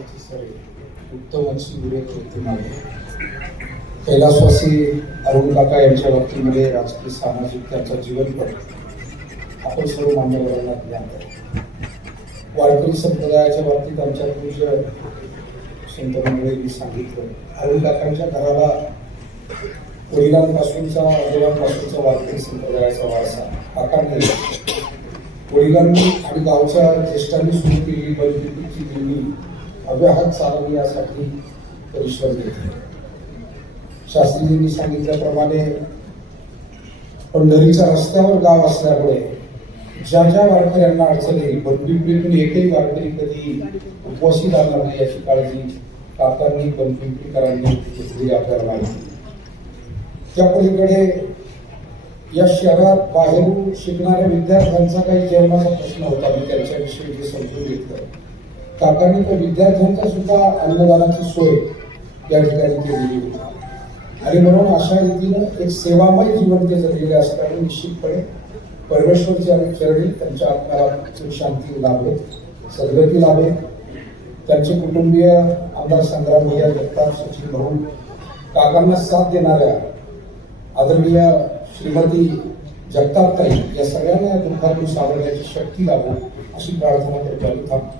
उत्तम अशी व्यक्तिमान कैलासवासी अरुण काका यांच्या बाबतीमध्ये राजकीय सामाजिक त्यांचा जीवनपट आपण सर्व मान्यवरांना ज्ञान आहे वारकरी संप्रदायाच्या बाबतीत आमच्या पूज्य संत मंडळींनी सांगितलं अरुण काकांच्या घराला वडिलांपासूनचा आजोबांपासूनचा वारकरी संप्रदायाचा वारसा काकांनी वडिलांनी आणि गावच्या ज्येष्ठांनी सुरू केलेली बलबीची दिल्ली अव्याहत चालवली यासाठी परिश्रम घेतले शास्त्रीजींनी सांगितल्याप्रमाणे पंढरीच्या रस्त्यावर गाव असल्यामुळे ज्या ज्या वारकऱ्यांना अडचण येईल बनपिंपरीतून एकही वारकरी कधी उपवासी राहणार नाही याची काळजी काकांनी बनपिंपरीकरांनी घेतली आपल्याला माहिती. त्या पलीकडे या शहरात बाहेरून शिकणाऱ्या विद्यार्थ्यांचा काही जेवणाचा प्रश्न होता मी त्यांच्याविषयी जे समजून घेतलं. काकांनी त्या विद्यार्थ्यांचा सुद्धा अन्नदानाची सोय या ठिकाणी केलेली होती. आणि म्हणून अशा रीतीनं एक सेवामय जीवन ते जगलेले असताना निश्चितपणे परमेश्वर चरणी चरणी त्यांच्या आत्म्याला शांती लाभे सद्गती लाभे. त्यांचे कुटुंबीय आमदार संग्राम भैया जगताप सचिन भाऊ काकांना साथ देणाऱ्या आदरणीय श्रीमती जगतापताई या सगळ्यांना या दुःखातून सावरण्याची शक्ती लाभो अशी प्रार्थना त्यांच्या थांबतो.